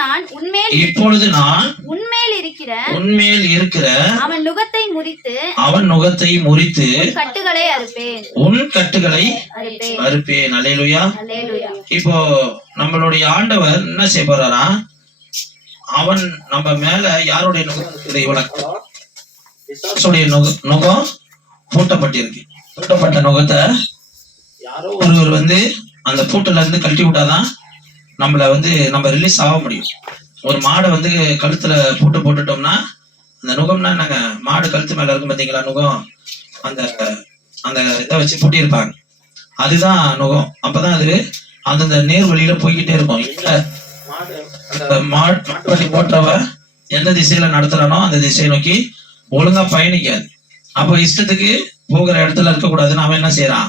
நான் உன்மேல் இருக்கிற அவன் நுகத்தை முறித்து உன் கட்டுகளை அறுப்பேன். அல்லேலூயா. இப்போ நம்மளுடைய ஆண்டவர் என்ன செய்ய போறாரா, அவன் நம்ம மேல யாருடைய நுகம் இருக்குது, இவளுடைய நுகம் பூட்டப்பட்டிருக்கு. பூட்டப்பட்ட நுகத்தை யாரோ ஒருவர் அந்த பூட்டுல இருந்து கழட்டி விட்டாதான் நம்ம ரிலீஸ் ஆக முடியும். ஒரு மாடை கழுத்துல பூட்டு போட்டுட்டோம்னா, அந்த நுகம்னா நாங்க மாடு கழுத்து மேல இருக்கும் பாத்தீங்களா, நுகம் அந்த அந்த இதை வச்சு பூட்டியிருப்பாங்க, அதுதான் நுகம். அப்பதான் அது அந்த நேர் வழியில போய்கிட்டே இருக்கும். இல்ல மாட்டு வண்டி போட்டவ எந்த திசையில நடத்துறானோ அந்த திசையை நோக்கி ஒழுங்கா பயணிக்காது. அப்ப இஷ்டத்துக்கு போகிற இடத்துல இருக்கக்கூடாதுன்னு அவன் என்ன செய்யறான்,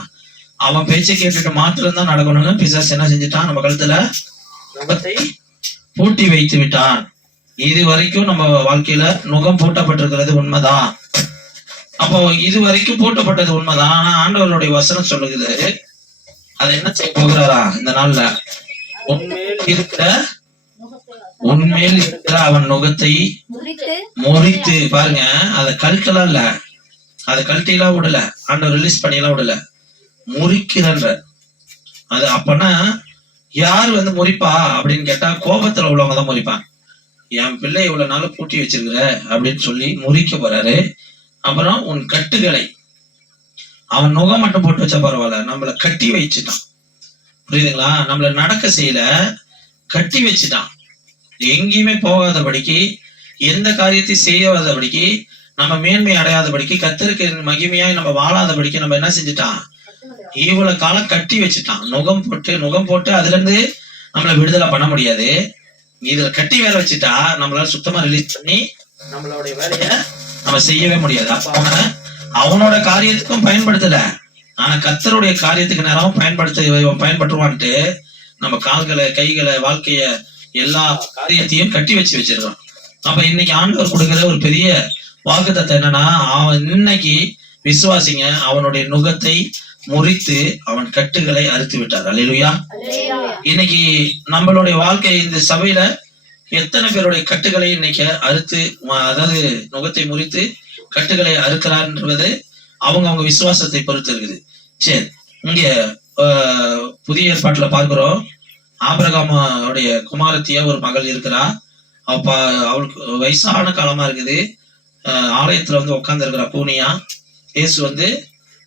அவன் பேச்சை கேட்டுட்டு மாத்திரம் தான் நடக்கணும்னு பிசாசு என்ன செஞ்சுட்டான், நம்ம கழுத்துல நுகத்தை பூட்டி வைத்து விட்டான். இது வரைக்கும் நம்ம வாழ்க்கையில நுகம் பூட்டப்பட்டிருக்கிறது உண்மைதான். அப்போ இது வரைக்கும் பூட்டப்பட்டது உண்மைதான். ஆனா ஆண்டவருடைய வசனம் சொல்லுகிறது, அதை என்ன செய்ய போகிறாரா இந்த நாள்ல, உண்மையில் இருக்கிற அவன் நுகத்தை முறித்து, பாருங்க, அதை கழட்டலாம் இல்ல, அதை கழட்டிலாம் விடல, ஆண்டவர் ரிலீஸ் பண்ணிலாம் விடல, முறிக்கிறன்ற. அது அப்பனா யார் முறிப்பா அப்படின்னு கேட்டா, கோபத்துல உள்ளவங்க தான் முறிப்பான். என் பிள்ளை இவ்வளவு நாள் பூட்டி வச்சிருக்கிற அப்படின்னு சொல்லி முறிக்க போறாரு. அப்புறம் உன் கட்டுகளை, அவன் நுகம் மட்டும் போட்டு வச்சா பரவாயில்ல, நம்மள கட்டி வச்சுட்டான். புரியுதுங்களா? நம்மள நடக்க செய்யல, கட்டி வச்சுட்டான். எங்கேயுமே போகாதபடிக்கு, எந்த காரியத்தை செய்யாதபடிக்கு, நம்ம மேன்மை அடையாதபடிக்கு, கர்த்தருக்கு மகிமையாய் நம்ம வாழாதபடிக்கு நம்ம என்ன செஞ்சுட்டான், இவ்வளவு காலம் கட்டி வச்சுட்டான். நுகம் போட்டு அதுல இருந்து நம்மள விடுதலை பண்ண முடியாது. இதுல கட்டி வேற வச்சுட்டா நம்மளால சுத்தமா ரிலீஸ் பண்ணி நம்மளுடைய வேலைய நம்ம செய்யவே முடியாது. அப்ப அவனோட காரியத்துக்கும் பயன்படுத்தல, ஆனா கர்த்தருடைய காரியத்துக்கு நேரம் பயன்படுத்துவான்ட்டு நம்ம கால்களை, கைகளை, வாழ்க்கைய, எல்லா காரியத்தையும் கட்டி வச்சிருக்கான். அப்ப இன்னைக்கு ஆண்டவர் கொடுக்கிற ஒரு பெரிய வாக்குத்தத்தம் என்னன்னா, அவன் இன்னைக்கு விசுவாசிங்க, அவனுடைய நுகத்தை முறித்து அவன் கட்டுகளை அறுத்து விட்டார். அல்லேலூயா. இன்னைக்கு நம்மளுடைய வாழ்க்கை, இந்த சபையில எத்தனை பேருடைய கட்டுகளை இன்னைக்கு அறுத்து, அதாவது நுகத்தை முறித்து கட்டுகளை அறுக்கிறார்ன்றது அவங்க விசுவாசத்தை பொறுத்து இருக்குது. சரி, இங்க புதிய ஏற்பாட்டுல பார்க்கிறோம், ஆபிரகாமுடைய குமாரத்தியா ஒரு மகள் இருக்கிறா. அப்ப அவளுக்கு வயசான காலமா இருக்குது. ஆலயத்துல உட்கார்ந்து இருக்கிறா கூனியா. இயேசு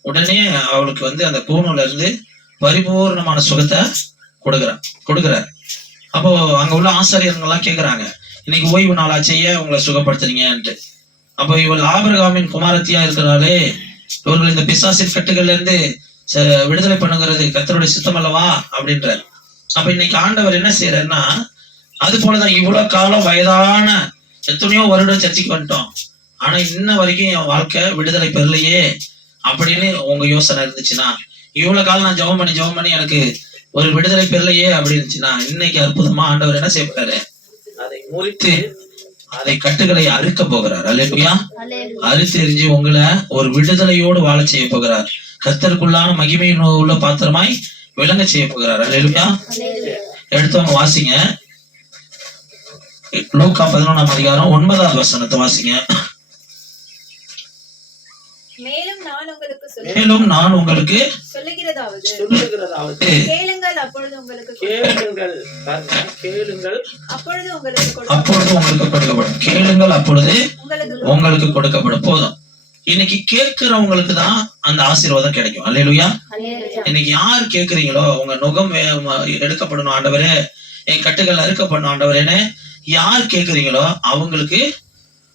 உடனே அவளுக்கு அந்த கூணுல இருந்து பரிபூர்ணமான சுகத்தை கொடுக்கிறார். அப்போ அங்க உள்ள ஆசாரியர்கள்லாம் கேக்குறாங்க, இன்னைக்கு ஓய்வு நாளா செய்ய உங்களை சுகப்படுத்துறீங்கன்ட்டு. அப்போ இவள் ஆபிரகாமின் குமாரத்தியா இருக்கிறாளே, இவர்கள் இந்த பிசாசின் கட்டுகள்ல இருந்து விடுதலை பண்ணுங்கிறது கர்த்தருடைய சித்தம் அல்லவா அப்படின்றார். அப்ப இன்னைக்கு ஆண்டவர் என்ன செய்யறாருன்னா, அது போலதான் இவ்வளவு காலம் வயதான எத்தனையோ வருடம் சர்ச்சைக்கு வந்துட்டோம், ஆனா இன்ன வரைக்கும் என் வாழ்க்கை விடுதலை பெறலையே அப்படின்னு உங்க யோசனை இருந்துச்சுன்னா, இவ்வளவு காலம் நான் ஜெபம் பண்ணி எனக்கு ஒரு விடுதலை பெறலையே அப்படின்னு இருந்துச்சுன்னா, இன்னைக்கு அற்புதமா ஆண்டவர் என்ன செய்ய போறாரு, அதை முறித்து அதை கட்டுகளை அறுக்க போகிறார். அல்லேலூயா. அறுத்து எறிஞ்சு உங்களை ஒரு விடுதலையோடு வாழ செய்ய போகிறார். கர்த்தருக்குள்ளான மகிமையின் உள்ள பாத்திரமாய் விளங்க செய்ய போகிறார். அல்லேலூயா. எடுத்தவங்க வாசிங்க, லூக்கா 11ஆம் அதிகாரம் 9வது வசனத்தை வாசிங்க. மேலும் நான் உங்களுக்கு சொல்லுகிறதாவது கேளுங்கள், அப்பொழுது உங்களுக்கு கொடுக்கப்படும். கேளுங்கள், அப்பொழுது உங்களுக்கு கொடுக்கப்படும். போதும். இன்னைக்கு கேட்கிறவங்களுக்கு தான் அந்த ஆசீர்வாதம் கிடைக்கும். அல்லேலூயா. இன்னைக்கு யார் கேட்கிறீங்களோ, உங்க நுகம் எடுக்கப்படணும் ஆண்டவரே, என் கட்டுகள் அறுக்கப்படணும் ஆண்டவரேன்னு யார் கேட்கிறீங்களோ அவங்களுக்கு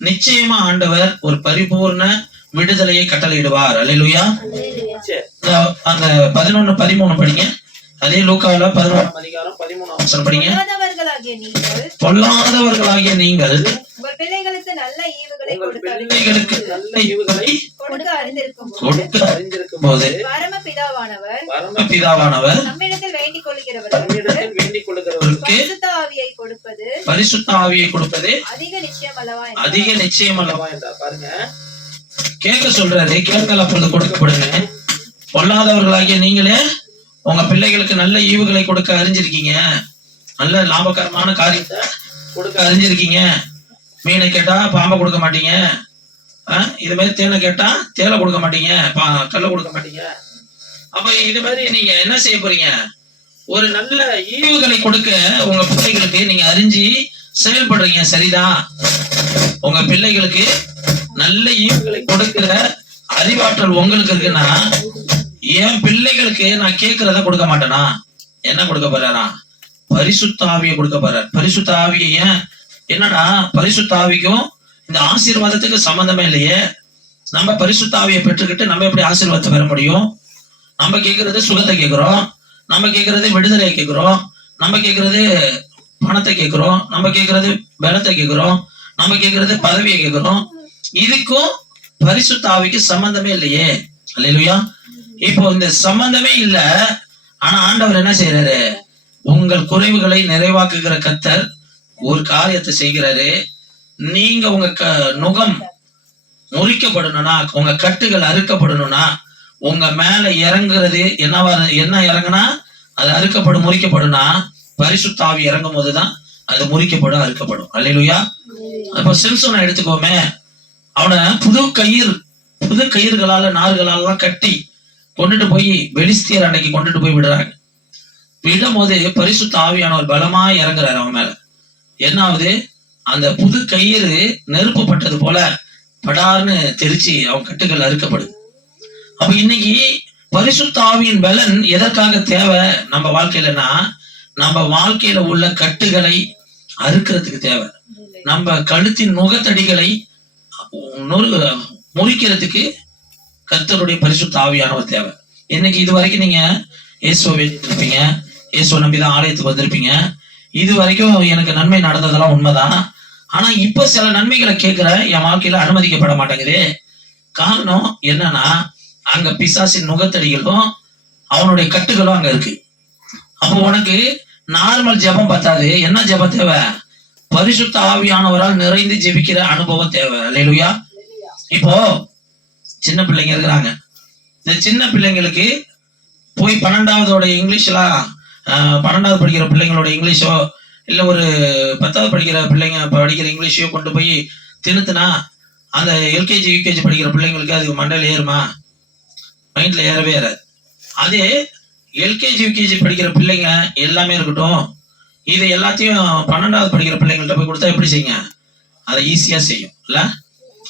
நிச்சயமா ஆண்டவர் ஒரு பரிபூர்ண விடுதலையை கட்டளையிடுவார். அல்லேலூயா. அந்த 11-13 படிங்க. அதே லூக்கால 11ஆம் அதிகாரம் 13ஆம் வசனம் படிங்க. பொல்லாதவர்களாகிய நீங்கள் உங்கள் பிள்ளைகளுக்கு நல்ல ஈவுகளை கொடுக்க அறிந்திருக்கும் போது பரமபிதாவானவர் நம்மிடத்தில் வேண்டிக் கொள்கிறவர்களுக்கு பரிசுத்த ஆவியை கொடுப்பது அதிக நிச்சயம் அல்லவா என்றார். பாருங்க, கேட்க சொல்றாரு, கேட்கல அப்பொழுது கொடுக்கப்படுங்க. பொல்லாதவர்களாகிய நீங்களே உங்க பிள்ளைகளுக்கு நல்ல ஈவுகளை கொடுக்க அறிஞ்சிருக்கீங்க, நல்ல லாபகரமான காரியத்தை கொடுக்க அறிஞ்சிருக்கீங்க. மீனை கேட்டா பாம்பை கொடுக்க மாட்டீங்க. இது மாதிரி தேனை கேட்டா தேலை கொடுக்க மாட்டீங்க, கல்லை கொடுக்க மாட்டீங்க. அப்ப இது மாதிரி நீங்க என்ன செய்ய போறீங்க? ஒரு நல்ல ஈவுகளை கொடுக்க உங்க பிள்ளைகளுக்கு நீங்க அறிஞ்சு செயல்படுறீங்க. சரிதான். உங்க பிள்ளைகளுக்கு நல்ல ஈவுகளை கொடுக்கிற அறிவாற்றல் உங்களுக்கு இருக்குன்னா, என் பிள்ளைகளுக்கு நான் கேட்கறத கொடுக்க மாட்டேனா? என்ன கொடுக்க போறாரா? பரிசுத்த ஆவியை கொடுக்க போறார். பரிசுத்த ஆவியை ஏன்? என்னடா பரிசுத்த ஆவிக்கும் இந்த ஆசீர்வாதத்துக்கு சம்பந்தமே இல்லையே. நம்ம பரிசுத்த ஆவியை பெற்றுக்கிட்டு நம்ம எப்படி ஆசீர்வாதத்தை பெற முடியும்? நம்ம கேட்கறது சுகத்தை கேட்கிறோம், நம்ம கேட்கறது விடுதலையை கேட்கிறோம், நம்ம கேட்கறது பணத்தை கேட்கிறோம், நம்ம கேட்கறது பலத்தை கேட்கிறோம், நம்ம கேட்கறது பதவியை கேட்கிறோம். இதுக்கும் பரிசுத்த ஆவிக்கு சம்பந்தமே இல்லையே. அல்லேலூயா. இப்போ இந்த சம்பந்தமே இல்ல. ஆனா ஆண்டவர் என்ன செய்யறாரு? உங்கள் குறைவுகளை நிறைவாக்குகிற கர்த்தர் ஒரு காரியத்தை செய்கிறாரு. நீங்க உங்க நுகம் முறிக்கப்படணும்னா, உங்க கட்டுகள் அறுக்கப்படணும்னா, உங்க மேல இறங்குறது என்ன இறங்குனா அது அறுக்கப்படும், முறிக்கப்படும்னா பரிசுத்த ஆவி இறங்கும் போதுதான் அது முறிக்கப்படும், அறுக்கப்படும். அல்லேலூயா. அப்ப சிம்சோனை எடுத்துக்கோமே, அவனை புது கயிறுகளால நார்களால கட்டி கொண்டுட்டு போய் பெலிஸ்தியர் அன்னைக்கு கொண்டுட்டு போய் விடுறாங்க. விடும் போது பரிசுத்த ஆவியானவர் பலமா இறங்குறாரு அவன் மேல. என்னாவது? அந்த புது கயிறு நெருப்பு பட்டது போல படார்னு தெரிச்சு அவன் கட்டுகள் அறுக்கப்படுது. அப்ப இன்னைக்கு பரிசுத்த ஆவியின் பலன் எதற்காக தேவை நம்ம வாழ்க்கையிலன்னா, நம்ம வாழ்க்கையில உள்ள கட்டுகளை அறுக்கிறதுக்கு தேவை. நம்ம கழுத்தின் நுகத்தடிகளை முறிக்கிறதுக்கு கர்த்தருடைய பரிசுத்த ஆவியானவர் தேவை. இன்னைக்கு இது வரைக்கும் நீங்க இயேசுவை வேண்டியிருப்பீங்க, இயேசுவை நம்பிதான் ஆலயத்துக்கு வந்திருப்பீங்க. இது வரைக்கும் எனக்கு நன்மை நடந்ததெல்லாம் உண்மைதான். ஆனா இப்ப சில நன்மைகளை கேட்கிற என் வாழ்க்கையில அனுமதிக்கப்பட மாட்டேங்குது. காரணம் என்னன்னா, அங்க பிசாசின் நுகத்தடிகளும் அவனுடைய கட்டுகளும் அங்க இருக்கு. அப்போ உனக்கு நார்மல் ஜெபம் பத்தாது. என்ன ஜெபம் தேவை? பரிசுத்த ஆவியானவரால் நிறைந்து ஜெபிக்கிற அனுபவம் தேவை. அல்லேலூயா. இப்போ சின்ன பிள்ளைங்க இருக்கிறாங்க. இந்த சின்ன பிள்ளைங்களுக்கு போய் 12வது இங்கிலீஷ்லாம் 12வது படிக்கிற பிள்ளைங்களோட இங்கிலீஷோ இல்ல ஒரு 10வது படிக்கிற பிள்ளைங்க படிக்கிற இங்கிலீஷையோ கொண்டு போய் திணுத்துனா அந்த எல்கேஜி யூகேஜி படிக்கிற பிள்ளைங்களுக்கு அது மண்டையில ஏறுமா? மைண்ட்ல ஏறவே ஏறாது. அதே எல்கேஜி யூகேஜி படிக்கிற பிள்ளைங்க எல்லாமே இருக்கட்டும், இது எல்லாத்தையும் 12வது படிக்கிற பிள்ளைங்கள்ட்ட போய் கொடுத்தா எப்படி செய்யுங்க? அதை ஈஸியா செய்யும் இல்ல?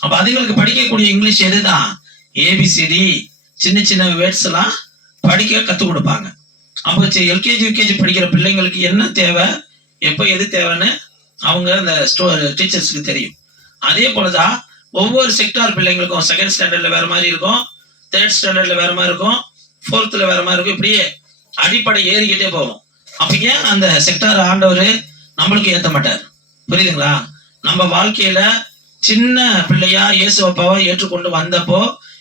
அப்ப அதுங்களுக்கு படிக்கக்கூடிய இங்கிலீஷ் எதுதான்? ஏபிசிடி சின்ன சின்ன வேர்ட்ஸ் எல்லாம் படிக்க கத்துக் கொடுப்பாங்க. அப்போ எல்கேஜி யூகேஜி படிக்கிற பிள்ளைங்களுக்கு என்ன தேவை, எப்ப எது தேவைன்னு அவங்க அந்த டீச்சர்ஸ்க்கு தெரியும். அதே போலதான் ஒவ்வொரு செக்டார் பிள்ளைங்களுக்கும் செகண்ட் ஸ்டாண்டர்ட்ல வேற மாதிரி இருக்கும், தேர்ட் ஸ்டாண்டர்ட்ல வேற மாதிரி இருக்கும், ஃபோர்த்ல வேற மாதிரி இருக்கும். இப்படியே அடிப்படை ஏறிக்கிட்டே போகும். அப்ப ஏன் அந்த செக்டார் ஆண்டவர் நம்மளுக்கு ஏத்த மாட்டார்? புரியுதுங்களா? நம்ம வாழ்க்கையில சின்ன பிள்ளையா இயேசு அப்பாவை ஏற்றுக்கொண்டு வந்தப்போ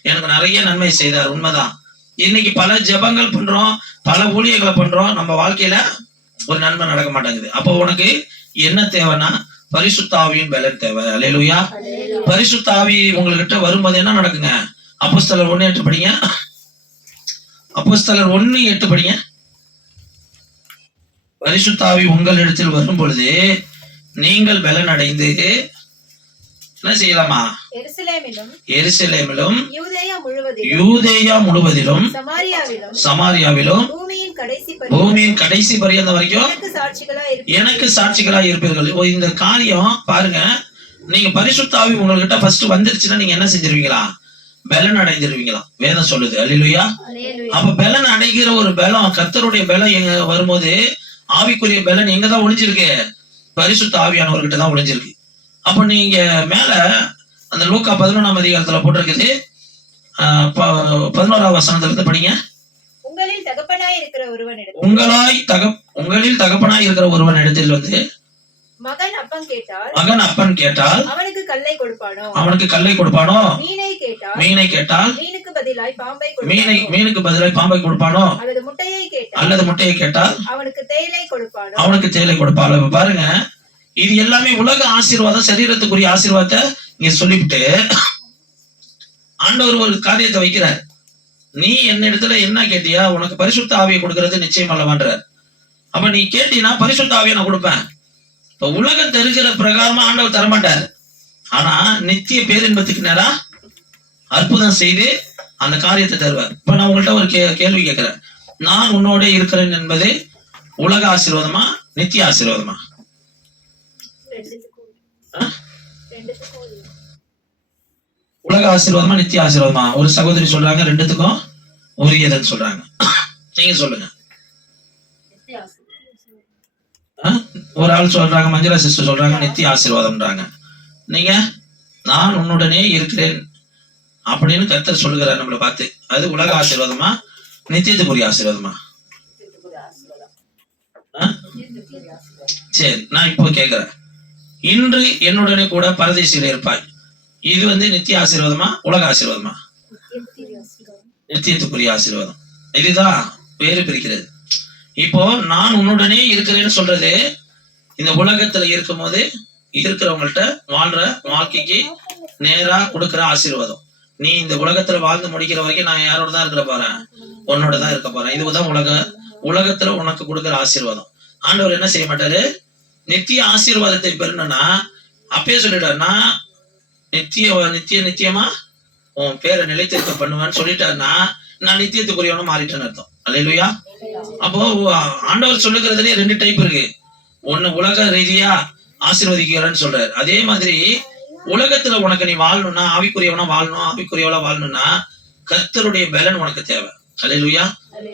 எனக்கு நிறைய நன்மை செய்தார். உண்மைதான். இன்னைக்கு பல ஜெபங்கள் பண்றோம், பல ஊழியர்களை பண்றோம், நம்ம வாழ்க்கையில ஒரு நன்மை நடக்க மாட்டேங்குது. அப்போ உனக்கு என்ன தேவைன்னா பரிசுத்த ஆவியின் பலன் தேவை. அல்லேலூயா. பரிசுத்த ஆவி உங்ககிட்ட வரும்போது என்ன நடக்குங்க? அப்போஸ்தலர் 1:8 படிங்க. அப்போஸ்தலர் 1:8 படிங்க. பரிசுத்த ஆவி உங்களிடத்தில் வரும் பொழுது நீங்கள் பலன் அடைந்து என்ன செய்யலாமா? எருசலேமிலும் யூதேயா முழுவதிலும் சமாரியாவிலும் பூமியின் கடைசி பரியந்தம் வரைக்கும் எனக்கு சாட்சிகளா இருப்பீர்கள். இந்த காரியம் பாருங்க, நீங்க பரிசுத்த ஆவி உங்ககிட்ட ஃபர்ஸ்ட் வந்துருச்சுன்னா நீங்க என்ன செஞ்சிருவீங்களா? பலன் அடைஞ்சிருவீங்களா? வேதம் சொல்லுது. அல்லேலூயா. அப்ப பலன் அடைகிற ஒரு பலம், கர்த்தருடைய பலம் எங்க வரும்போது ஆவிக்குரிய பலன் எங்கதான் ஒளிஞ்சிருக்கு? பரிசுத்த ஆவியானவர்கிட்ட தான் ஒளிஞ்சிருக்கு. அப்ப நீங்க மேல அந்த லூக்கா 11ஆம் அதிகாரத்துல போட்டிருக்குது, 11ஆம் வசனத்துல இருந்து படிங்க. உங்களில் தகப்பனாய் இருக்கிற ஒருவன் இடத்தில் வந்து மகன் அப்பன் கேட்டால் அவனுக்கு கல்லை கொடுப்பானோ? மீனை கேட்டால் மீனுக்கு பதிலாய் பாம்பை கொடுப்பானோ? அல்லது முட்டையை கேட்டால் அவனுக்கு தேலை கொடுப்பானோ? பாருங்க, இது எல்லாமே உலக ஆசீர்வாதம், சரீரத்துக்குரிய ஆசீர்வாதத்தை இங்க சொல்லிவிட்டு ஆண்டவர் ஒரு காரியத்தை வைக்கிறார். நீ என்ன இடத்துல என்ன கேட்டியா? உனக்கு பரிசுத்த ஆவியை கொடுக்கறது நிச்சயம் அல்லவான்றார். அப்ப நீ கேட்டீங்கன்னா பரிசுத்த ஆவியை நான் கொடுப்பேன். இப்ப உலகம் தெரிகிற பிரகாரமா ஆண்டவர் தரமாட்டார். ஆனா நித்திய பேரின்பத்துக்கு நேரா அற்புதம் செய்து அந்த காரியத்தை தருவார். இப்ப நான் உங்கள்கிட்ட ஒரு கேள்வி கேட்கிறேன். நான் உன்னோட இருக்கிறேன் என்பது உலக ஆசீர்வாதமா நித்திய ஆசீர்வாதமா? உலக ஆசீர்வாதமா நித்திய ஆசீர்வாதமா? ஒரு சகோதரி சொல்றாங்க ரெண்டுத்துக்கும் உரியதுன்னு சொல்றாங்க. நீங்க சொல்லுங்க. ஒரு ஆள் சொல்றாங்க, மஞ்சளா சிஸ்டர் சொல்றாங்க நித்திய ஆசீர்வாதம்ன்றாங்க. நீங்க நான் உன்னுடனே இருக்கிறேன் அப்படின்னு கர்த்தர் சொல்லுகிறார் நம்மளை பார்த்து. அது உலக ஆசீர்வாதமா நித்தியத்துக்குரிய ஆசீர்வாதமா? சரி, நான் இப்போ கேட்கிறேன். இன்று என்னுடனே கூட பரதேசியில் இருப்பாய். இது நித்திய ஆசீர்வாதமா உலக ஆசீர்வாதமா? நித்தியத்துக்குரிய ஆசீர்வாதம். இதுதான் வேறு பிரிக்கிறது. இப்போ நான் உன்னுடனே இருக்கிறேன்னு சொல்றது இந்த உலகத்துல இருக்கும் போது இருக்கிறவங்கள்ட்ட வாழ்ற வாழ்க்கைக்கு நேரா கொடுக்கிற ஆசீர்வாதம். நீ இந்த உலகத்துல வாழ்ந்து முடிக்கிற வரைக்கும் நான் யாரோட தான் இருக்கிற போறேன்? உன்னோட தான் இருக்க போறேன். இதுதான் உலகத்துல உனக்கு கொடுக்கிற ஆசீர்வாதம். ஆண்டவர் என்ன செய்ய மாட்டாரு? நித்திய ஆசீர்வாதத்தை பெறணும்னா அப்பயே சொல்லிட்டாருன்னா நித்தியமா உன் பேரை நிலைத்திருக்க பண்ணுவேன்னு சொல்லிட்டாருன்னா நான் நித்தியத்துக்குரியவனும் மாறிட்டேன்னு அர்த்தம். அல்லேலூயா. அப்போ ஆண்டவர் சொல்லுகிறதுலயே 2 டைப் இருக்கு. ஒண்ணு உலக ரீதியா ஆசீர்வதிக்கிறேன்னு சொல்றாரு. அதே மாதிரி உலகத்துல உனக்கு நீ வாழணும்னா ஆவிக்குரியவனா வாழணும், ஆவிக்குரியவளா வாழணும்னா கர்த்தருடைய பலன் உனக்கு தேவை. அல்லேலூயா.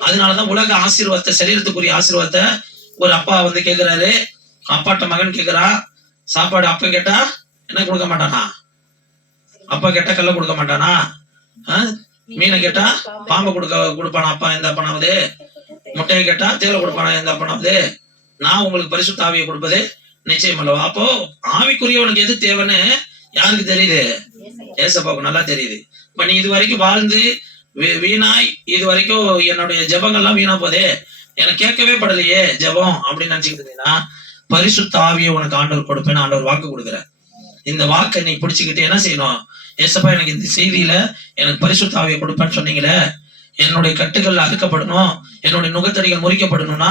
அதனாலதான் உலக ஆசீர்வாதத்தை, சரீரத்துக்குரிய ஆசீர்வாதத்தை ஒரு அப்பா கேக்குறாரு. அப்பாட்ட மகன் கேக்குறான், சாப்பாடு அப்ப கேட்டா என்ன கொடுக்க மாட்டானா? அப்பா கேட்டா கல்ல கொடுக்க மாட்டானா? மீனை கேட்டா பாம்பை கொடுப்பானா அப்பா? எந்த அப்பனாவது? முட்டையை கேட்டா தேலை கொடுப்பானா? எந்த அப்பனாவது? நான் உங்களுக்கு பரிசுத்த ஆவியை கொடுப்பது நிச்சயம் அல்லவா? அப்போ ஆவிக்குரியவனுக்கு எது தேவைன்னு யாருக்கு தெரியுது? ஏசப்பாவுக்கு நல்லா தெரியுது. இப்ப நீ இது வரைக்கும் வாழ்ந்து வீணாய் இது வரைக்கும் என்னுடைய ஜெபங்கள்லாம் வீணா போதே, எனக்கு கேட்கவே படலையே ஜெபம் அப்படின்னு நினைச்சுக்கிட்டு இருந்தீங்கன்னா பரிசுத்த ஆவியை உனக்கு ஆண்டவர் கொடுப்பேன்னு ஆண்டவர் வாக்கு கொடுக்குற. இந்த வாக்கை நீ பிடிச்சுக்கிட்டு என்ன செய்யணும்? ஏசப்பா எனக்கு இந்த செய்தியில எனக்கு பரிசுத்த ஆவியை கொடுப்பேன்னு சொன்னீங்களே, என்னுடைய கட்டுகள் அறுக்கப்படணும், என்னுடைய நுகத்தடிகள் முறிக்கப்படணும்னா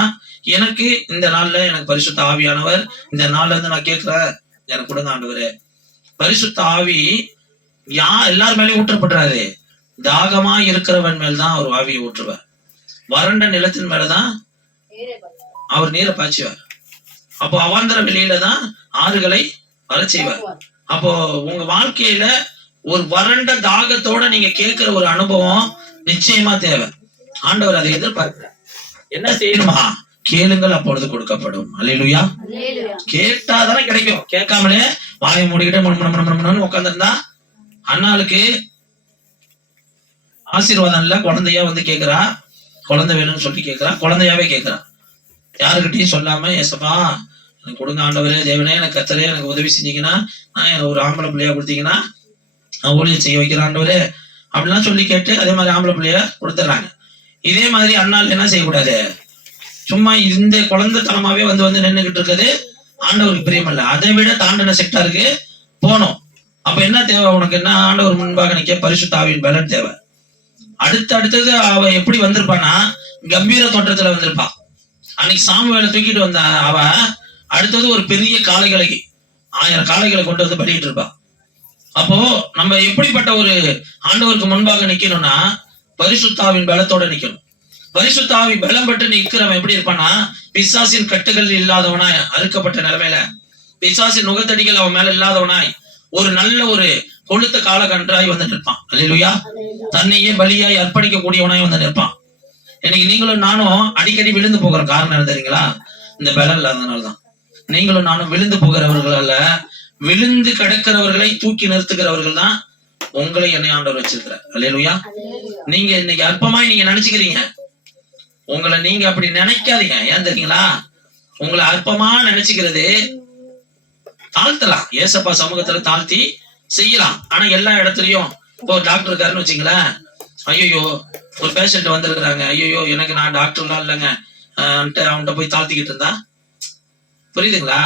எனக்கு இந்த நாள்ல எனக்கு பரிசுத்த ஆவியானவர் இந்த நாள்ல இருந்து நான் கேட்கிறேன், எனக்கு கொடுங்க ஆண்டவரே. பரிசுத்த ஆவி எல்லார் மேலயும் ஊற்றப்படுறாரு. தாகமா இருக்கிறவன் மேல்தான் அவர் ஆவியை ஊற்றுவார். வறண்ட நிலத்தின் மேலதான் அவர் நீரை பாய்ச்சுவார். அப்போ அவாந்தர வெளியில தான் ஆறுகளை வர செய்வார். அப்போ உங்க வாழ்க்கையில ஒரு வறண்ட தாகத்தோட நீங்க கேட்கிற ஒரு அனுபவம் நிச்சயமா தேவை. ஆண்டவர் அதை எதிர்பார்க்கிறார். என்ன செய்யணுமா? கேளுங்கள் அப்பொழுது கொடுக்கப்படும். அல்லேலூயா. கேட்டாதானே கிடைக்கும். கேட்காமலே வாயை மூடிக்கிட்டே உட்கார்ந்துருந்தா அண்ணாளுக்கு ஆசீர்வாதம் இல்ல. குழந்தையா கேட்கிறா, குழந்தை வேணும்னு சொல்லி கேட்கிறா, குழந்தையாவே கேட்கிறா. யாருக்கிட்டையும் சொல்லாம ஏசப்பா எனக்கு கொடுங்க ஆண்டவரே, தேவனே எனக்கு கர்த்தரே எனக்கு உதவி செஞ்சீங்கன்னா, ஒரு ஆம்பளை பிள்ளையா கொடுத்தீங்கன்னா நான் ஊழியம் செய்ய வைக்கிறேன் ஆண்டவரே அப்படிலாம் சொல்லி கேட்டு அதே மாதிரி ஆம்பளை பிள்ளைய கொடுத்துறாங்க. இதே மாதிரி அண்ணாள் என்ன செய்யக்கூடாது? சும்மா இந்த குழந்தை தனமாவே நின்றுகிட்டு இருக்குது ஆண்டவருக்கு பிரியமல்ல. அதை விட தாண்டின செக்டாருக்கு போகணும். அப்ப என்ன தேவை உனக்கு? என்ன? ஆண்டவர் முன்பாக நிக்க பரிசுத்த ஆவியின் பலன் தேவை. அடுத்தது அவ எப்படி வந்திருப்பான்னா கம்பீர தோற்றத்துல வந்திருப்பா. அன்னைக்கு சாமுவேலை தூக்கிட்டு வந்த அவ அடுத்தது ஒரு பெரிய காளைகளுக்கு 1000 காளைகளை கொண்டு பண்ணிட்டு இருப்பா. அப்போ நம்ம எப்படிப்பட்ட ஒரு ஆண்டவருக்கு முன்பாக நிக்கணும்னா பரிசுத்தாவின் பலத்தோட நிக்கணும். பரிசுத்தாவி பலம் பட்டு நிக்கிறவன் எப்படி இருப்பான்னா பிசாசின் கட்டுகள் இல்லாதவனாய், அறுக்கப்பட்ட நிலைமையில பிசாசின் நுகத்தடிகள் அவன் மேல இல்லாதவனாய், ஒரு நல்ல ஒரு கொளுத்த கால கன்றாய் நிற்பான். அல்லேலூயா. தன்னையே பலியாய் அர்ப்பணிக்க கூடியவனாய் நிற்பான். இன்னைக்கு நீங்களும் நானும் அடிக்கடி விழுந்து போகிற காரணம் என்ன தெரியுங்களா? இந்த பலம் இல்லாதனால்தான். நீங்களும் நானும் விழுந்து போகிறவர்கள் அல்ல, விழுந்து கிடக்கிறவர்களை தூக்கி நிறுத்துகிறவர்கள் தான் உங்களை என்னை ஆண்டவர் வச்சிருக்கிறார். அல்லேலூயா. நீங்க இன்னைக்கு அற்பமாய் நீங்க நினைச்சுக்கிறீங்க. உங்களை நீங்க அப்படி நினைக்காதீங்க. ஏன் தெரியுங்களா? உங்களை அற்பமா நினைச்சுக்கிறது தாழ்த்தலாம். ஏசப்பா சமூகத்துல தாழ்த்தி செய்யலாம். ஆனா எல்லா இடத்துலயும் இப்போ டாக்டர் இருக்காருன்னு வச்சுங்களேன், ஐயோ ஒரு பேஷண்ட் வந்திருக்கிறாங்க, ஐயோ எனக்கு நான் டாக்டர்லாம் இல்லைங்க அவன்கிட்ட போய் தாழ்த்திக்கிட்டு இருந்தா புரியுதுங்களா?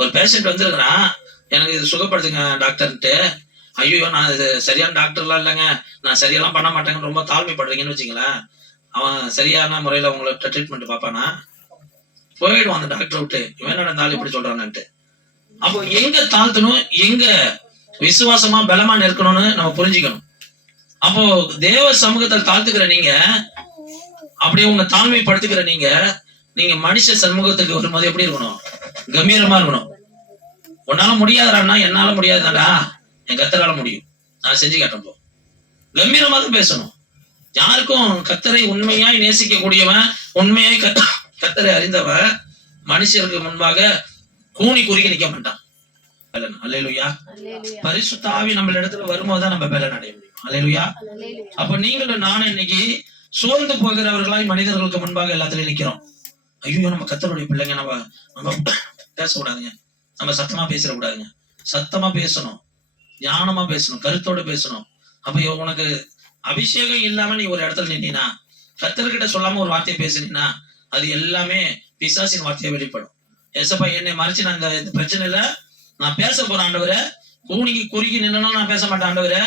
ஒரு பேஷண்ட் வந்திருக்கிறான், எனக்கு இது சுகப்படுத்துங்க டாக்டர்ன்ட்டு, ஐயோ நான் இது சரியான டாக்டர்லாம் இல்லைங்க, நான் சரியெல்லாம் பண்ண மாட்டேங்கன்னு ரொம்ப தாழ்மைப்படுறீங்கன்னு வச்சுங்களேன், அவன் சரியான முறையில உங்களை ட்ரீட்மெண்ட் பார்ப்பானா? போயிடுவான் அந்த டாக்டர் விட்டு. இவன் நடந்தாலும் இப்படி சொல்றான்ட்டு. அப்போ எங்க தாழ்த்தணும், எங்க விசுவாசமா பலமா நிற்கணும்னு நம்ம புரிஞ்சுக்கணும். அப்போ தேவ சமூகத்தில் தாழ்த்துக்கிற நீங்க, அப்படியே உங்க தாழ்மைப்படுத்துக்கிற நீங்க மனுஷ சமூகத்துக்கு வரும்போது எப்படி இருக்கணும்? கம்பீரமா இருக்கணும். உன்னால முடியாதான்னா, என்னால முடியாதாடா, என் கர்த்தரால முடியும், நான் செஞ்சு காட்டுறேன் போ. கம்பீரமா தான் பேசணும். யாருக்கும் கர்த்தரை உண்மையாய் நேசிக்க கூடியவன், உண்மையாய் கர்த்தரை அறிந்தவன் மனுஷருக்கு முன்பாக கூனி குறுகி நிக்க மாட்டான். அல்லேலூயா. பரிசுத்த ஆவி நம்ம இடத்துல வரும்போதுதான் நம்ம பலன் அடைய முடியும். அல்லேலூயா. அப்ப நீங்களும் நானும் இன்னைக்கு சோர்ந்து போகிறவர்களாய் மனிதர்களுக்கு முன்பாக எல்லாத்துலயும் நிக்கிறோம். ஐயோ, நம்ம கர்த்தருடைய பிள்ளைங்க, நம்ம பேசக்கூடாதுங்க, நம்ம சத்தமா பேசிடக்கூடாதுங்க. சத்தமா பேசணும், ஞானமா பேசணும், கருத்தோட பேசணும். அப்ப உனக்கு அபிஷேகம் இல்லாம நீ ஒரு இடத்துல நின்னா, கர்த்தர்கிட்ட சொல்லாம ஒரு வார்த்தையை பேசுனீங்கன்னா, அது எல்லாமே பிசாசின் வார்த்தையை வெளிப்படும். ஏசப்பா என்னை மறைச்சு நான் இந்த பிரச்சனையில நான் பேச போறேன் ஆண்டவரே, கூனிக்கு குறுக்கி நின்னா நான் பேச மாட்டேன் ஆண்டவரே,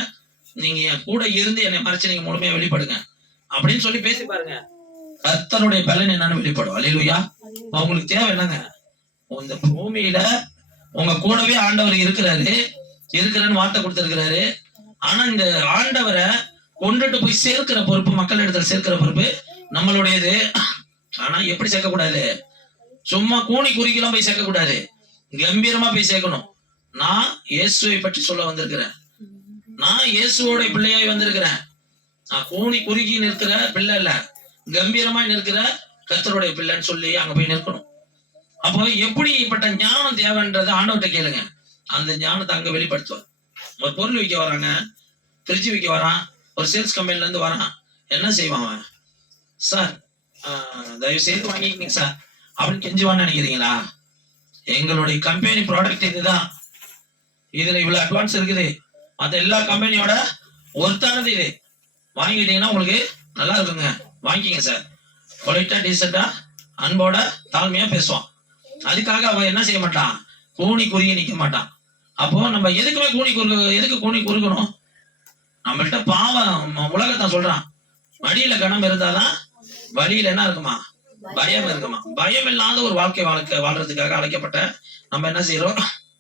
நீங்க என் கூட இருந்து என்னை மறைச்சு நீங்க முழுமையா வெளிப்படுங்க அப்படின்னு சொல்லி பேசி பாருங்க. கர்த்தருடைய பலன் என்னன்னு வெளிப்படும். அல்லேலூயா. உங்களுக்கு தேவை என்னங்க? இந்த பூமியில உங்க கூடவே ஆண்டவர் இருக்கிறன்னு வார்த்தை கொடுத்திருக்கிறாரு. ஆனா இந்த ஆண்டவரை கொண்டுட்டு போய் சேர்க்கிற பொறுப்பு, மக்கள் இடத்துல சேர்க்கிற பொறுப்பு நம்மளுடையது. ஆனா எப்படி சேர்க்க கூடாது? சும்மா கூனி குறுக்கிலாம் போய் சேர்க்க கூடாது, கம்பீரமா போய் சேர்க்கணும். நான் இயேசுவை பற்றி சொல்ல வந்திருக்கிறேன், நான் இயேசுவோட பிள்ளையாய் வந்திருக்கிறேன். நான் கூனி குறுகி நிற்கிற பிள்ளை இல்ல, கம்பீரமாய் நிற்கிற கர்த்தருடைய பிள்ளைன்னு சொல்லி அங்க போய் நிற்கணும். அப்போ எப்படிப்பட்ட ஞானம் தேவைன்றதை ஆண்டவர்கிட்ட கேளுங்க. அந்த ஞானத்தை அங்க வெளிப்படுத்துவார். ஒரு பொருள் விற்க வராங்க, ஃப்ரிட்ஜ் விற்க வரான், ஒரு சேல்ஸ் கம்பெனில இருந்து வரான். என்ன செய்வான்? சார் தயவு செய்து வாங்கிக்கங்க சார் அப்படின்னு கெஞ்சுவான்னு நினைக்கிறீங்களா? எங்களுடைய கம்பெனி ப்ராடக்ட் இதுதான், இதுல இவ்வளவு அட்வான்ஸ் இருக்குது, மற்ற எல்லா கம்பெனியோட ஒருத்தானது இது, வாங்கிட்டீங்கன்னா உங்களுக்கு நல்லா இருக்குங்க, வாங்கிக்கங்க சார். பொலைட்டா, டீசெண்டா, அன்போட, தாழ்மையா பேசுவான். அதுக்காக அவன் என்ன செய்ய மாட்டான்? கூனி குறுகி நிக்க மாட்டான். அப்போ நம்ம எதுக்கு கூனி குறுக்கணும்? நம்மள்ட்ட பாவம் உலகத்தான் சொல்றான், மடியில கணம் இருந்தாதான் வழியில என்ன இருக்குமா? பயம் இருக்குமா? பயம் இல்லாத ஒரு வாழ்க்கை வாழ்றதுக்காக அழைக்கப்பட்ட நம்ம என்ன செய்யறோம்?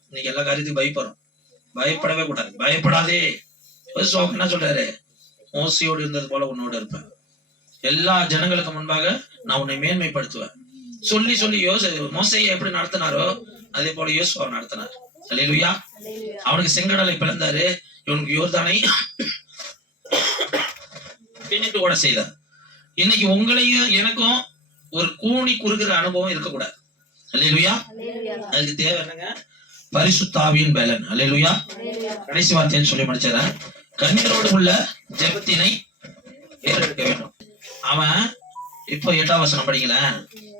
இன்னைக்கு எல்லா காரியத்தையும் பயப்படுறோம். பயப்படவே கூடாது. பயப்படாதே. என்ன சொல்றாரு? மோசையோடு இருந்தது போல உன்னோட இருப்பேன், எல்லா ஜனங்களுக்கு முன்பாக நான் உன்னை மேன்மைப்படுத்துவேன் சொல்லி மோசையை எப்படி நடத்தினாரோ அதே போல யோசுவாவை நடத்தினார். அல்லேலூயா. அவனுக்கு செங்கடலை பிளந்தாரு, இவனுக்கு யோர்தானை பின்னிட்டு ஓட செய்தார். இன்னைக்கு உங்களையும் எனக்கும் ஒரு கூனி குறுகிற அனுபவம் இருக்கக்கூடாது. அல்லேலூயா. அதுக்கு தேவை என்னங்க? பரிசுத்த ஆவியின் பலன். அல்லேலூயா. கடைசி வார்த்தைன்னு சொல்லி முடிச்சார, கண்ணீரோடு உள்ள ஜெபத்தினை ஏறெடுக்க வேண்டும். அவன் இப்போ 8ஆம் வசனம் படிக்கல.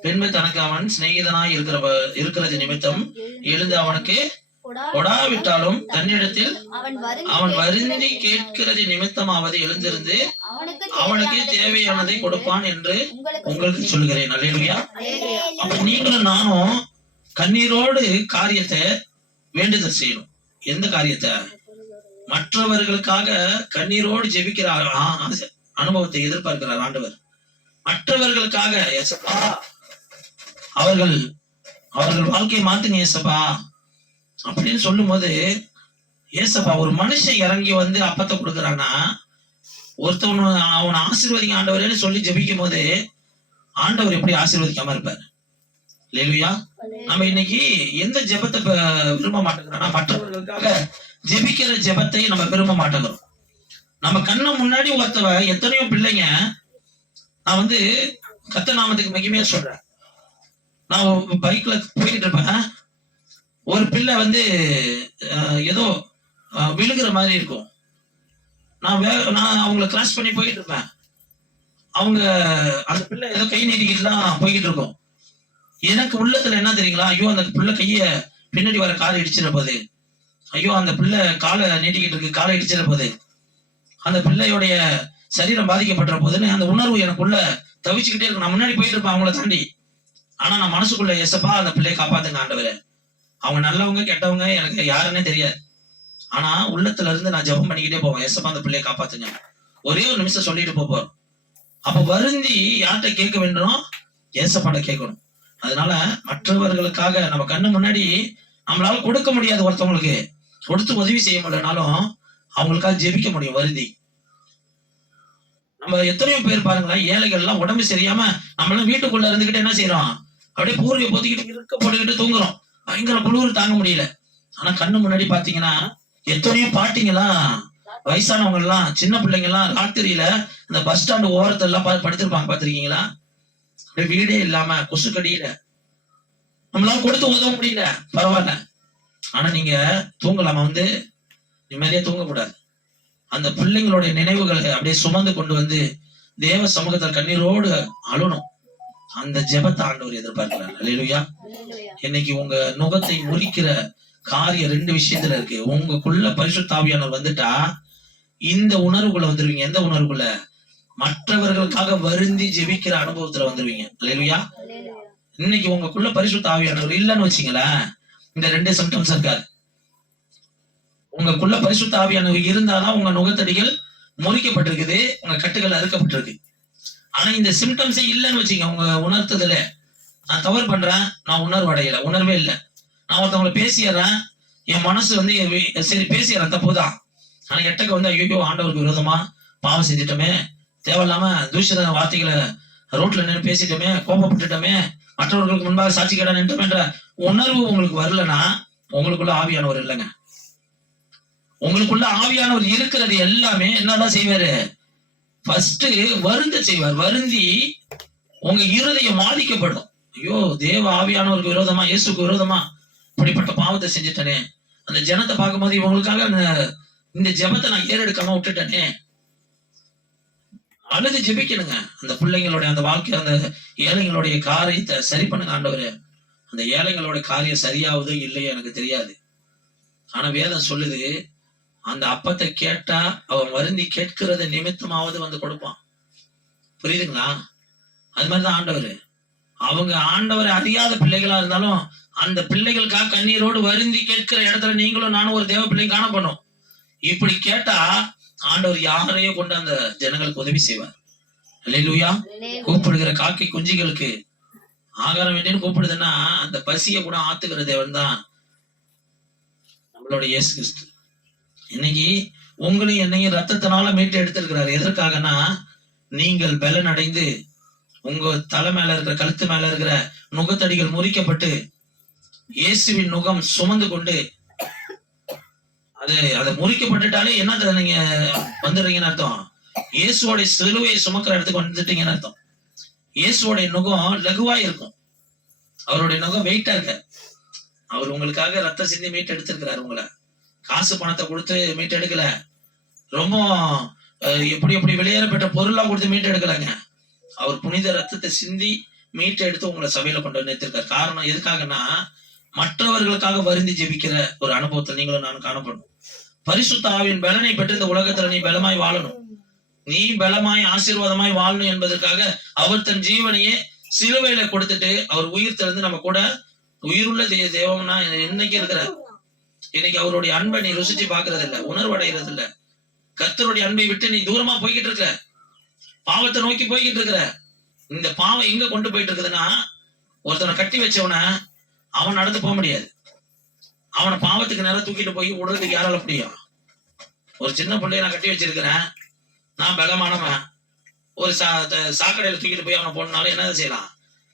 பெண்மை தனக்கு அவன் சிநேகிதனாய் இருக்கிறது நிமித்தம் எழுந்து அவனுக்கு கொடாவிட்டாலும் தன்னிடத்தில் அவன் வருந்தி கேட்கிறது நிமித்தமாவது எழுந்திருந்து அவனுக்கு தேவையானதை கொடுப்பான் என்று உங்களுக்கு சொல்கிறேன். அல்லேலூயா. அப்ப நீங்களும் நானும் கண்ணீரோடு காரியத்தை வேண்டுதல் செய்யணும். எந்த காரியத்தை? மற்றவர்களுக்காக கண்ணீரோடு ஜெபிக்கிற அனுபவத்தை எதிர்பார்க்கிறார் ஆண்டவர். மற்றவர்களுக்காக ஏசப்பா அவர்கள் வாழ்க்கையை மாத்துங்க ஏசப்பா அப்படின்னு சொல்லும் போது, ஏசப்பா ஒரு மனுஷன் இறங்கி வந்து அப்பத்தை கொடுக்குறான்னா, ஒருத்தவன் அவனை ஆசீர்வதிக்க ஆண்டவரேன்னு சொல்லி ஜெபிக்கும் போது ஆண்டவர் எப்படி ஆசீர்வதிக்காம இருப்பார்? அல்லேலூயா. நம்ம இன்னைக்கு எந்த ஜெபத்தை விரும்ப மாட்டேங்கிறோம்னா, மற்றவர்களுக்காக ஜெபிக்கிற ஜெபத்தை நம்ம விரும்ப மாட்டேங்கிறோம். நம்ம கண்ணு முன்னாடி ஒருத்தவ எத்தனையோ பிள்ளைங்க, நான் வந்து கர்த்தர் நாமத்துக்கு மகிமையா சொல்றேன், நான் பைக்ல போய்கிட்டு இருப்பேன், ஒரு பிள்ளை வந்து ஏதோ விழுகிற மாதிரி இருக்கும், நான் அவங்கள கிராஸ் பண்ணி போயிட்டு இருப்பேன், அவங்க அந்த பிள்ளை ஏதோ கை நீட்டிக்கிட்டுலாம் போய்கிட்டு இருக்கும். எனக்கு உள்ளத்துல என்ன தெரியுங்களா? ஐயோ அந்த பிள்ளை கைய பின்னாடி வர காலை இடிச்சிட போகுது, ஐயோ அந்த பிள்ளை காலை நீட்டிக்கிட்டு இருக்கு, காலை இடிச்சிட போகுது, அந்த பிள்ளையோடைய சரீரம் பாதிக்கப்பட்ட போதுன்னு அந்த உணர்வு எனக்குள்ள தவிச்சுக்கிட்டே இருக்கும். நான் முன்னாடி போயிட்டு இருப்பேன் அவங்கள தாண்டி, ஆனா நான் மனசுக்குள்ள ஏசப்பா அந்த பிள்ளையை காப்பாத்துங்க ஆண்டவரே, அவங்க நல்லவங்க கெட்டவங்க எனக்கு யாருன்னே தெரியாது, ஆனா உள்ளத்துல இருந்து நான் ஜெபம் பண்ணிக்கிட்டே போவேன், ஏசப்பா அந்த பிள்ளையை காப்பாத்துங்க, ஒரே ஒரு நிமிஷம் சொல்லிட்டு போறோம். அப்ப வருந்தி யார்கிட்ட கேட்க வேண்டும்? ஏசப்பாட்ட கேட்கணும். அதனால மற்றவர்களுக்காக நம்ம கண்ணு முன்னாடி நம்மளால கொடுக்க முடியாது, ஒருத்தவங்களுக்கு கொடுத்து உதவி செய்ய முடியலனாலும் அவங்களுக்காக ஜெபிக்க முடியும் வருந்தி. நம்ம எத்தனையோ பேர் பாருங்களேன், ஏழைகள் எல்லாம் உடம்பு சரியாம நம்மளாம் வீட்டுக்குள்ள இருந்துகிட்டு என்ன செய்யறோம், அப்படியே பூர்வியை பொத்திக்கிட்டு இருக்க போட்டுக்கிட்டு தூங்குறோம், பயங்கர குளிர் தாங்க முடியல. ஆனா கண்ணு முன்னாடி பாத்தீங்கன்னா எத்தனையோ பாட்டிங்கெல்லாம், வயசானவங்க எல்லாம், சின்ன பிள்ளைங்க எல்லாம் ராத்திரியில இந்த பஸ் ஸ்டாண்டு ஓரத்துல எல்லாம் படுத்திருப்பாங்க, பாத்திருக்கீங்களா? அப்படியே வீடே இல்லாம கொசுக்கடியில. நம்மளால கொடுத்து உதவ முடியல, பரவாயில்ல. ஆனா நீங்க தூங்கலாமா? நிம்மதியா தூங்கக்கூடாது. அந்த பிள்ளைங்களுடைய நினைவுகளை அப்படியே சுமந்து கொண்டு வந்து தேவ சமூகத்தில் கண்ணீரோடு அழணும். அந்த ஜெபத்தை ஆண்டவர் எதிர்பார்க்கிறார். அல்லேலூயா. இன்னைக்கு உங்க நுகத்தை முறிக்கிற காரியம் 2 விஷயத்துல இருக்கு. உங்களுக்குள்ள பரிசுத்த ஆவியானவர் வந்துட்டா இந்த உணர்வுக்குள்ள வந்துருவீங்க. எந்த உணர்வுக்குள்ள? மற்றவர்களுக்காக வருந்தி ஜெபிக்கிற அனுபவத்துல வந்துருவீங்க. அல்லேலூயா. இன்னைக்கு உங்களுக்குள்ள பரிசுத்த ஆவியானவர் இல்லைன்னு வச்சீங்களேன், இந்த 2 சிம்டம்ஸ் இருக்காது. உங்களுக்குள்ள பரிசுத்த ஆவியானவர் இருந்தாதான் உங்க நுகத்தடிகள் முறிக்கப்பட்டிருக்குது, உங்க கட்டுகள் அறுக்கப்பட்டிருக்கு. ஆனா இந்த சிம்டம்ஸே இல்லைன்னு வச்சுங்க, உங்க உணர்த்துதல நான் தவறு பண்றேன், நான் உணர்வு அடையல, உணர்வே இல்லை. நான் ஒருத்தவங்களை பேசிடுறேன், என் மனசு சரி பேசிடுறேன், தப்புதான். ஆனா எட்டக்க ஐயோ ஆண்டவருக்கு விரோதமா பாவம் செஞ்சிட்டோமே, தேவையில்லாம தூஷித வார்த்தைகளை ரோட்ல நின்று பேசிட்டோமே, கோபப்பட்டுட்டோமே, மற்றவர்களுக்கு முன்பாக சாட்சி கேட நின்றோம்ன்ற உணர்வு உங்களுக்கு வரலன்னா உங்களுக்குள்ள ஆவியானவர் இல்லைங்க. உங்களுக்குள்ள ஆவியானவர் இருக்கிறது எல்லாமே என்னதான் செய்வாரு? ஃபர்ஸ்ட் வருந்த செய்வார். வருந்தி உங்க இருதயம் பாதிக்கப்படும். ஐயோ தேவ ஆவியானவருக்கு விரோதமா, இயேசுக்கு விரோதமா இப்படிப்பட்ட பாவத்தை செஞ்சுட்டனே, அந்த ஜனத்தை பார்க்கும்போது இவங்களுக்காக இந்த ஜெபத்தை நான் ஏறெடுக்காம விட்டுட்டனே. அழுது ஜெபிக்கணுங்க. அந்த பிள்ளைங்களுடைய அந்த வாழ்க்கை, அந்த ஏழைங்களுடைய காரியத்தை சரி பண்ணுங்க ஆண்டவரே. அந்த ஏழைங்களோட காரியம் சரியாவதோ இல்லையோ எனக்கு தெரியாது. ஆனா வேதம் சொல்லுது, அந்த அப்பத்தை கேட்டா அவன் வருந்தி கேட்கிறத நிமித்தமாவது வந்து கொடுப்பான். புரியுதுங்களா? அது மாதிரிதான் ஆண்டவர். அவங்க ஆண்டவரை அறியாத பிள்ளைகளா இருந்தாலும் அந்த பிள்ளைகளுக்காக கண்ணீரோடு வருந்தி கேட்கிற இடத்துல நீங்களும் நானும் ஒரு தேவ பிள்ளை காணப்படும். இப்படி கேட்டா ஆண்டவர் யாரையோ கொண்டு அந்த ஜனங்களுக்கு உதவி செய்வார். அல்லேலூயா. கூப்பிடுகிற காக்கை குஞ்சுகளுக்கு ஆகாரம் வேண்டியன்னு கூப்பிடுதுன்னா அந்த பசியை கூட ஆத்துக்கிற தேவன் தான் நம்மளோட இயேசு கிறிஸ்து. இன்னைக்கு உங்களையும் என்னையும் ரத்தத்தினால மீட்டு எடுத்திருக்கிறார். எதற்காகனா நீங்கள் பலன் அடைந்து உங்க தலை மேல இருக்கிற, கழுத்து மேல இருக்கிற நுகத்தடிகள் முறிக்கப்பட்டு இயேசுவின் நுகம் சுமந்து கொண்டு அதை முறிக்கப்பட்டுட்டாலே என்ன நீங்க வந்துடுறீங்கன்னு அர்த்தம். இயேசுவோடைய சிலுவையை சுமக்கிற இடத்துக்கு வந்துட்டீங்கன்னு அர்த்தம். இயேசுவோடைய நுகம் லகுவா இருக்கும், அவருடைய நுகம் வெயிட்டா இருக்க. அவர் உங்களுக்காக ரத்த சிந்தி மீட்டு எடுத்திருக்கிறார். உங்களை காசு பணத்தை கொடுத்து மீட்டு எடுக்கல, ரொம்ப எப்படி வெளியேறப்பட்ட பொருளா கொடுத்து மீட்டு எடுக்கலங்க. அவர் புனித ரத்தத்தை சிந்தி மீட்டு எடுத்து உங்களை சபையில கொண்டு வந்து நிறுத்திருக்காரு. காரணம் எதுக்காகனா மற்றவர்களுக்காக வருந்தி ஜெபிக்கிற ஒரு அனுபவத்தில் நீங்களும் நானும் காணப்படணும். பரிசுத்த ஆவியின் பலனை பெற்று இந்த உலகத்துல நீ பலமாய் வாழணும், நீ பலமாய் ஆசீர்வாதமாய் வாழணும் என்பதற்காக அவர் தன் ஜீவனையே சிலுவையில கொடுத்துட்டு அவர் உயிர் திறந்து நம்ம கூட உயிருள்ள தேவம்னா இன்னைக்கு இருக்கிற. இன்னைக்கு அவருடைய அன்பை நீ ருசிச்சு பாக்குறது இல்ல, உணர்வு அடைகிறது இல்ல. கர்த்தருடைய அன்பை விட்டு நீ தூரமா போய்கிட்டு இருக்க, பாவத்தை நோக்கி போய்கிட்டு இருக்கிற. இந்த பாவம் எங்க கொண்டு போயிட்டு இருக்குதுன்னா, ஒருத்தனை கட்டி வச்சவன அவன் நடந்து போக முடியாது. அவனை பாவத்துக்கு நேரம் தூக்கிட்டு போய் விடுறதுக்கு யாரால முடியும்? ஒரு சின்ன பிள்ளைய நான் கட்டி வச்சிருக்கிறேன், நான் பலமானவன், ஒரு சாக்கடையில தூக்கிட்டு போய் அவனை போடனாலும் என்ன செய்யலாம்?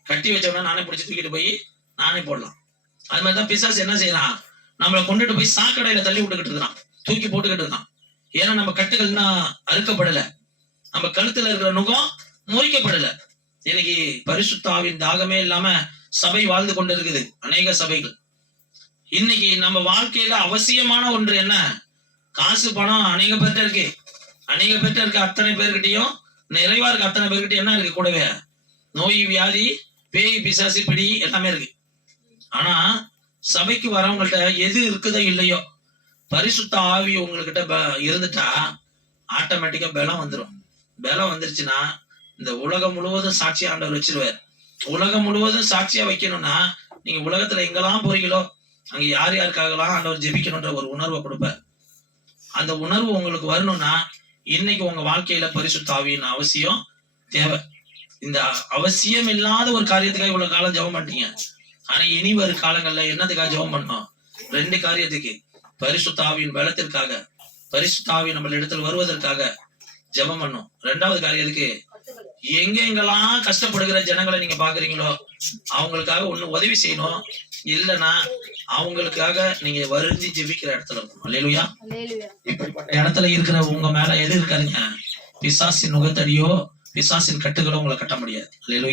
கட்டி வச்சவன நானே பிடிச்சி தூக்கிட்டு போய் நானே போடலாம். அது மாதிரிதான் பிசாசு என்ன செய்யலாம்? நம்மளை கொண்டுட்டு போய் சாக்கடையில தள்ளி விட்டுக்கிட்டு இருக்கான், தூக்கி போட்டுக்கிட்டு இருக்கான். ஏன்னா நம்ம கட்டுகள்னா அறுக்கப்படல, நம்ம கழுத்துல இருக்கிற நுகம் முறிக்கப்படல. இன்னைக்கு பரிசுத்த ஆவியின் தாகமே இல்லாம சபை வாழ்ந்து கொண்டு இருக்குது, அநேக சபைகள். இன்னைக்கு நம்ம வாழ்க்கையில அவசியமான ஒன்று என்ன? காசு பணம் அநேக பேர்கிட்ட இருக்கு, அநேக பேர்கிட்ட இருக்கு. அத்தனை பேர்கிட்டையும் நிறைவா இருக்கு. அத்தனை பேர்கிட்ட என்ன இருக்கு? கூடவே நோய், வியாதி, பேய், பிசாசு, பிடி எல்லாமே இருக்கு. ஆனா சபைக்கு வரவங்கள்ட்ட எது இருக்குதோ இல்லையோ, பரிசுத்த ஆவி உங்ககிட்ட இருந்துட்டா ஆட்டோமேட்டிக்கா பலம் வந்துடும். பலம் வந்துருச்சுன்னா இந்த உலகம் முழுவதும் சாட்சியா ஆண்டவர் வச்சிருவார். உலகம் முழுவதும் சாட்சியா வைக்கணும்னா நீங்க உலகத்துல எங்கெல்லாம் போறீங்களோ அங்க யார் யாருக்காகலாம் ஆண்டவர் ஜெபிக்கணும்ன்ற ஒரு உணர்வை கொடுப்பார். அந்த உணர்வு உங்களுக்கு வரணும்னா இன்னைக்கு உங்க வாழ்க்கையில பரிசுத்த ஆவியின் அவசியம் தேவை. இந்த அவசியம் இல்லாத ஒரு காரியத்துக்காக இவ்வளவு காலம் ஜெபம் பண்ணிட்டீங்க. ஆனா இனி வரும் காலங்கள்ல என்னத்துக்காக ஜெபம் பண்ணோம்? 2 காரியத்துக்கு, பரிசுத்த ஆவியின் பலத்திற்காக, பரிசுத்த ஆவி நம்ம இடத்துல வருவதற்காக ஜெபம் பண்ணும். 2வது காரியத்துக்கு, எங்கெங்கெல்லாம் கஷ்டப்படுகிற ஜனங்களை நீங்க பாக்குறீங்களோ அவங்களுக்காக ஒண்ணு உதவி செய்யணும், இல்லைன்னா அவங்களுக்காக நீங்க வருந்தி ஜெபிக்கிற இடத்துல இருக்கணும். அல்லேலூயா. அல்லேலூயா. இப்படிப்பட்ட இடத்துல இருக்கிற உங்க மேல எது இருக்காருங்க, பிசாசின் நுகத்தடியோ பிசாசின் கட்டுகளோ உங்களை கட்ட முடியாது. அல்லேலூயா.